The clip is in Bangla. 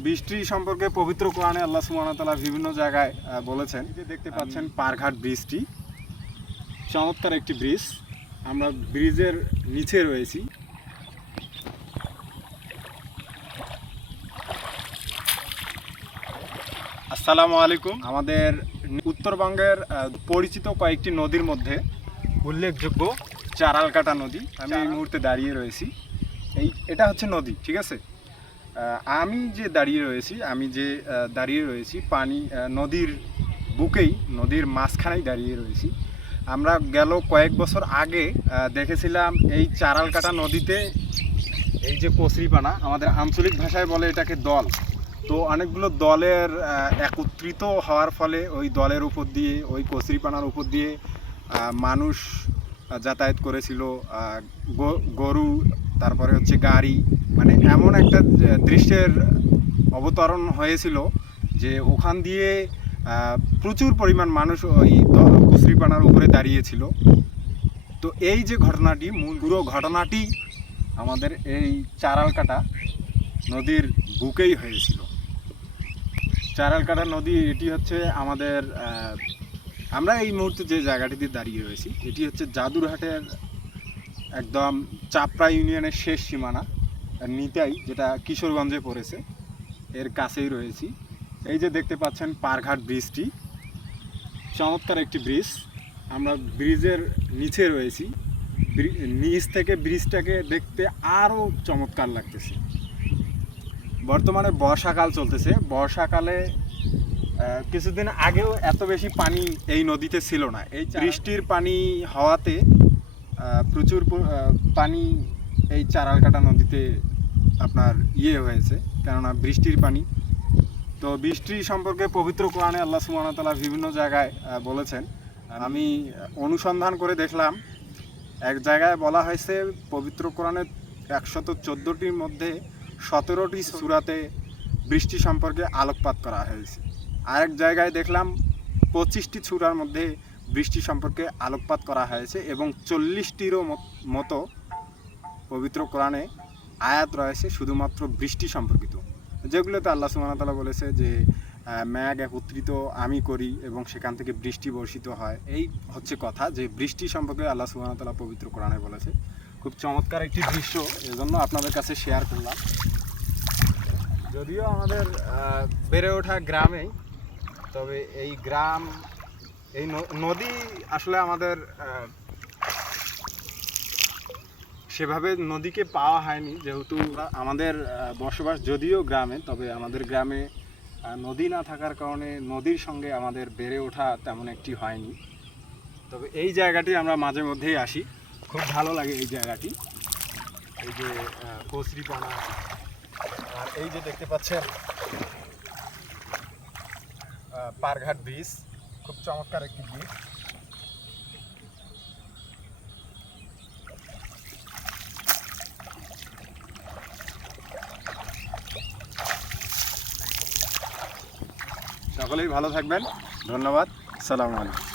বৃষ্টি সম্পর্কে পবিত্র কোরআনে আল্লাহ সুবহানাহু ওয়া তাআলা বিভিন্ন জায়গায় বলেছেন। যে দেখতে পাচ্ছেন পারঘাট ব্রিজটি, চমৎকার একটি ব্রিজ। আমরা ব্রিজের নিচে রয়েছি। আসসালামু আলাইকুম। আমাদের উত্তরবঙ্গের পরিচিত কয়েকটি নদীর মধ্যে উল্লেখযোগ্য চারালকাটা নদী। আমি এই মুহূর্তে দাঁড়িয়ে রয়েছি। এটা হচ্ছে নদী, ঠিক আছে। আমি যে দাঁড়িয়ে রয়েছি পানি নদীর বুকেই, নদীর মাঝখানেই দাঁড়িয়ে রয়েছি। আমরা গেল কয়েক বছর আগে দেখেছিলাম এই চারালকাটা নদীতে এই যে কচুরিপানা, আমাদের আঞ্চলিক ভাষায় বলে এটাকে দল। তো অনেকগুলো দলের একত্রিত হওয়ার ফলে ওই দলের উপর দিয়ে, ওই কচুরিপানার উপর দিয়ে মানুষ যাতায়াত করেছিল, গরু, তারপরে হচ্ছে গাড়ি। মানে এমন একটা দৃশ্যের অবতরণ হয়েছিল যে ওখান দিয়ে প্রচুর পরিমাণ মানুষ ওই কচুরিপানার উপরে দাঁড়িয়েছিল। তো এই যে ঘটনাটি, পুরো ঘটনাটি আমাদের এই চারালকাটা নদীর বুকেই হয়েছিল। চারালকাটা নদী, এটি হচ্ছে আমাদের আমরা এই মুহূর্তে যে জায়গাটিতে দাঁড়িয়ে রয়েছি এটি হচ্ছে জাদুরহাটের একদম চাপড়া ইউনিয়নের শেষ সীমানা, নিতাই, যেটা কিশোরগঞ্জে পড়েছে, এর কাছেই রয়েছি। এই যে দেখতে পাচ্ছেন পারঘাট ব্রিজটি, চমৎকার একটি ব্রিজ। আমরা ব্রিজের নিচে রয়েছি। নিচ থেকে ব্রিজটাকে দেখতে আরও চমৎকার লাগতেছে। বর্তমানে বর্ষাকাল চলতেছে। বর্ষাকালে কিছুদিন আগেও এত বেশি পানি এই নদীতে ছিল না। এই বৃষ্টির পানি হওয়াতে প্রচুর পানি এই চারালকাটা নদীতে আপনার হয়েছে, কেননা বৃষ্টির পানি। তো বৃষ্টি সম্পর্কে পবিত্র কোরআনে আল্লাহ সুবহানাহু ওয়া তাআলা বিভিন্ন জায়গায় বলেছেন। আমি অনুসন্ধান করে দেখলাম, এক জায়গায় বলা হয়েছে পবিত্র কোরআনের 114টির মধ্যে 17টি সূরাতে বৃষ্টি সম্পর্কে আলোকপাত করা হয়েছে। আরেক জায়গায় দেখলাম 25টি সূরার মধ্যে বৃষ্টি সম্পর্কে আলোকপাত করা হয়েছে এবং 40টিরও মতো পবিত্র কোরআনে আয়াত রয়েছে শুধুমাত্র বৃষ্টি সম্পর্কিত, যেগুলোতে আল্লাহ সুবহানাহু ওয়া তাআলা বলেছে যে মেঘ একত্রিত আমি করি এবং সেখান থেকে বৃষ্টি বর্ষিত হয়। এই হচ্ছে কথা, যে বৃষ্টি সম্পর্কে আল্লাহ সুবহানাহু ওয়া তাআলা পবিত্র কোরআনে বলেছে। খুব চমৎকার একটি দৃশ্য, এজন্য আপনাদের কাছে শেয়ার করলাম। যদিও আমাদের বেড়ে ওঠা গ্রামেই, তবে এই গ্রাম, এই নদী আসলে আমাদের সেভাবে নদীকে পাওয়া হয়নি, যেহেতু আমাদের বসবাস যদিও গ্রামে, তবে আমাদের গ্রামে নদী না থাকার কারণে নদীর সঙ্গে আমাদের বেড়ে ওঠা তেমন একটি হয়নি। তবে এই জায়গাটি আমরা মাঝে মধ্যেই আসি, খুব ভালো লাগে এই জায়গাটি। এই যে কচুরিপানা, আর এই যে দেখতে পাচ্ছেন পারঘাট ব্রিজ, খুব চমৎকার একটি ব্রিজ। সকলেই ভালো থাকবেন। ধন্যবাদ। আসসালামু আলাইকুম।